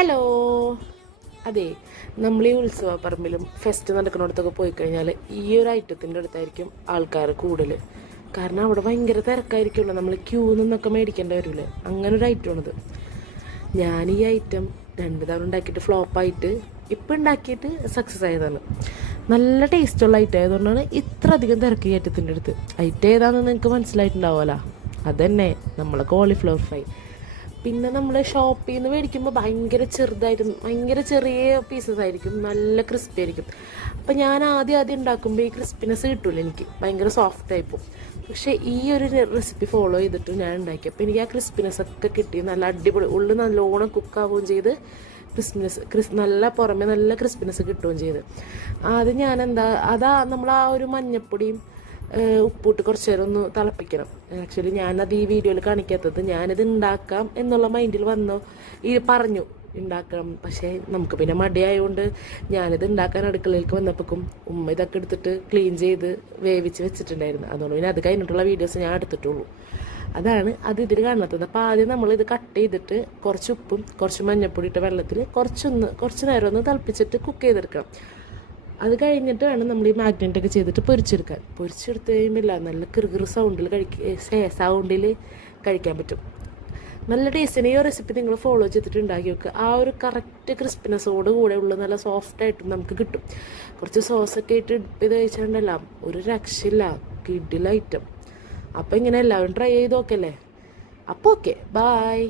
Hello. അതെ, നമ്മൾ ഈ ഉത്സവ പറമ്പിലും ഫെസ്റ്റ് നടക്കുന്നിടത്തൊക്കെ പോയി കഴിഞ്ഞാൽ ഈ ഒരു ഐറ്റത്തിൻ്റെ അടുത്തായിരിക്കും ആൾക്കാർ കൂടുതൽ. കാരണം അവിടെ ഭയങ്കര തിരക്കായിരിക്കുമല്ലോ, നമ്മൾ ക്യൂ നിന്നൊക്കെ മേടിക്കേണ്ടി വരില്ലേ, അങ്ങനെ ഒരു ഐറ്റമാണിത്. ഞാൻ ഈ ഐറ്റം 2 തവണ ഉണ്ടാക്കിയിട്ട് ഫ്ലോപ്പായിട്ട് ഇപ്പം ഉണ്ടാക്കിയിട്ട് സക്സസ് ആയതാണ്. നല്ല ടേസ്റ്റുള്ള ഐറ്റം ആയതുകൊണ്ടാണ് ഇത്ര അധികം തിരക്ക് ഈ ഐറ്റത്തിൻ്റെ അടുത്ത്. ഐറ്റം ഏതാണെന്ന് നിങ്ങൾക്ക് മനസ്സിലായിട്ടുണ്ടാവുമല്ലോ, അതന്നെ നമ്മളെ കോളിഫ്ലവർ ഫ്രൈ. പിന്നെ നമ്മൾ ഷോപ്പിൽ നിന്ന് മേടിക്കുമ്പോൾ ഭയങ്കര ചെറുതായിരിക്കും, ഭയങ്കര ചെറിയ പീസസ് ആയിരിക്കും, നല്ല ക്രിസ്പി ആയിരിക്കും. അപ്പം ഞാൻ ആദ്യം ഉണ്ടാക്കുമ്പോൾ ഈ ക്രിസ്പിനെസ് കിട്ടില്ല, എനിക്ക് ഭയങ്കര സോഫ്റ്റ് ആയിപ്പോൾ. പക്ഷേ ഈ ഒരു റെസിപ്പി ഫോളോ ചെയ്തിട്ട് ഞാൻ ഉണ്ടാക്കിയപ്പോൾ എനിക്ക് ആ ക്രിസ്പിനെസ് ഒക്കെ കിട്ടി. നല്ല അടിപൊളി, ഉള്ളിൽ നല്ലോണം കുക്കാവുകയും ചെയ്ത് നല്ല പുറമെ നല്ല ക്രിസ്പിനെസ് കിട്ടുകയും ചെയ്ത്. ആദ്യം ഞാൻ നമ്മൾ ആ ഒരു മഞ്ഞപ്പൊടിയും ഉപ്പിട്ട് കുറച്ച് നേരം ഒന്ന് തിളപ്പിക്കണം. ആക്ച്വലി ഞാനത് ഈ വീഡിയോയിൽ കാണിക്കാത്തത്, ഞാനിത് ഉണ്ടാക്കാം എന്നുള്ള മൈൻഡിൽ പറഞ്ഞു ഉണ്ടാക്കണം. പക്ഷേ നമുക്ക് പിന്നെ മടിയായതുകൊണ്ട് ഞാനിത് ഉണ്ടാക്കാൻ അടുക്കളയിലേക്ക് വന്നപ്പോഴേക്കും ഉമ്മ ഇതൊക്കെ എടുത്തിട്ട് ക്ലീൻ ചെയ്ത് വേവിച്ച് വെച്ചിട്ടുണ്ടായിരുന്നു. അതുകൊണ്ട് പിന്നെ അത് കഴിഞ്ഞിട്ടുള്ള വീഡിയോസ് ഞാൻ എടുത്തിട്ടുള്ളൂ. അത് ഇതിൽ കാണാത്തത്. അപ്പോൾ ആദ്യം നമ്മളിത് കട്ട് ചെയ്തിട്ട് കുറച്ച് ഉപ്പും കുറച്ച് മഞ്ഞൾപ്പൊടി ഇട്ട വെള്ളത്തിൽ കുറച്ച് നേരം ഒന്ന് തിളപ്പിച്ചിട്ട് കുക്ക് ചെയ്തെടുക്കണം. അത് കഴിഞ്ഞിട്ട് വേണം നമ്മൾ ഈ മാഗ്നറ്റൊക്കെ ചെയ്തിട്ട് പൊരിച്ചെടുത്ത് കഴിയുമ്പോൾ നല്ല കിറുകിറ് സൗണ്ടിൽ കഴിക്കാൻ പറ്റും. നല്ല ടേസ്റ്റിന് ഈ റെസിപ്പി നിങ്ങൾ ഫോളോ ചെയ്തിട്ട് ഉണ്ടാക്കി വെക്കുക. ആ ഒരു കറക്റ്റ് ക്രിസ്പിനെസ്സോട് കൂടെ ഉള്ള നല്ല സോഫ്റ്റായിട്ടും നമുക്ക് കിട്ടും. കുറച്ച് സോസൊക്കെ ഇട്ട് ഡിപ്പ് ചെയ്ത് കഴിച്ചിട്ടുണ്ടല്ലോ, ഒരു രക്ഷയില്ല, കിഡിൽ ഐറ്റം. അപ്പോൾ ഇങ്ങനെ എല്ലാവരും ട്രൈ ചെയ്ത് നോക്കല്ലേ. അപ്പോൾ ഓക്കെ, ബൈ.